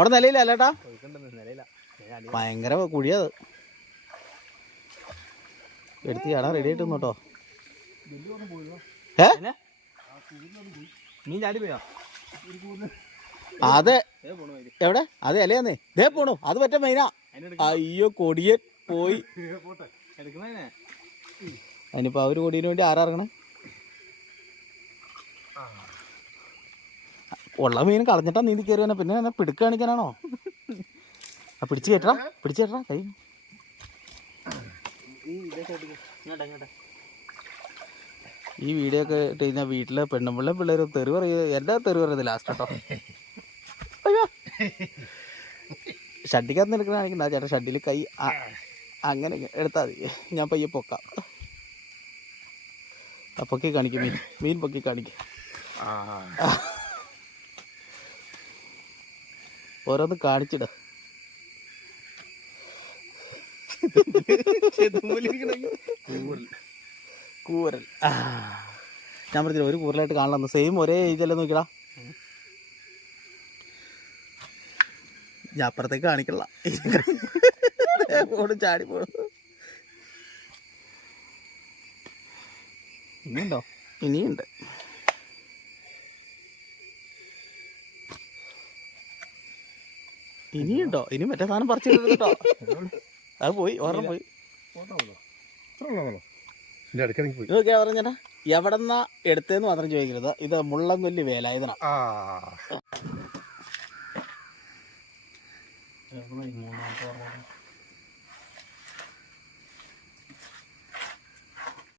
അവിടെ നിലയില്ല അല്ലേട്ടാ? ഭയങ്കര കുഴിയത് എടുത്ത് ചാടാൻ റെഡി ആയിട്ട് കേട്ടോ. ഏ? ചാടി പോയോ? അതെ. എവിടെ? അതെ അല്ലേ ദേ പോണു. അത് പറ്റ മെയിനാ അയ്യോ കൊടിയൻ പോയി. അതിനിപ്പോ അവർ കൊടിയന് വേണ്ടി ആരാ ഇറങ്ങണേ? ഉള്ള മീൻ കളഞ്ഞിട്ടാ നീന്തി കയറി വന്നെ പിന്നെ എന്നെ പിടുക്ക് കാണിക്കാനാണോ? ആ പിടിച്ച് കേട്ടാ പിടിച്ച് കേട്ടാ കൈ. ഈ വീഡിയോ ഒക്കെ ഇട്ട് കഴിഞ്ഞാൽ വീട്ടിലെ പെണ്ണുമ്പിള്ള പിള്ളേർ തെറി പറയുക എല്ലാ തെറി പറയുന്നത് ലാസ്റ്റ് കേട്ടോ. അയ്യോ. ഷഡിക്കകത്ത് ആ ചേട്ടാ ഷഡിൽ കൈ അങ്ങനെ എടുത്താൽ മതി. ഞാൻ പയ്യെ പൊക്കാം. പൊക്കി കാണിക്കും മീൻ. മീൻ പൊക്കി കാണിക്കും. ഓരോന്ന് കാണിച്ചിട. കൂരൽ. ഞാൻ പറഞ്ഞില്ല ഒരു കൂരലായിട്ട് കാണലാന്ന് സെയിം ഒരേ ഇതല്ലേ നോക്കിടാ ഞാൻ അപ്പുറത്തേക്ക് കാണിക്കല്ല പോണു ചാടി പോണു ഇനിയുണ്ടോ? ഇനിയുണ്ട്. ഇനിയുണ്ടോ? ഇനി മറ്റേ സാധനം പറിച്ചു കേട്ടോ. അത് പോയി ഓർമ്മ പോയി. ഇതൊക്കെ പറഞ്ഞാ എവിടെന്നാ എടുത്തേന്ന് മാത്രം ചോദിക്കരുത്. ഇത് മുള്ളംകൊല്ലി വേല ആ. മൂന്നാമത്തെ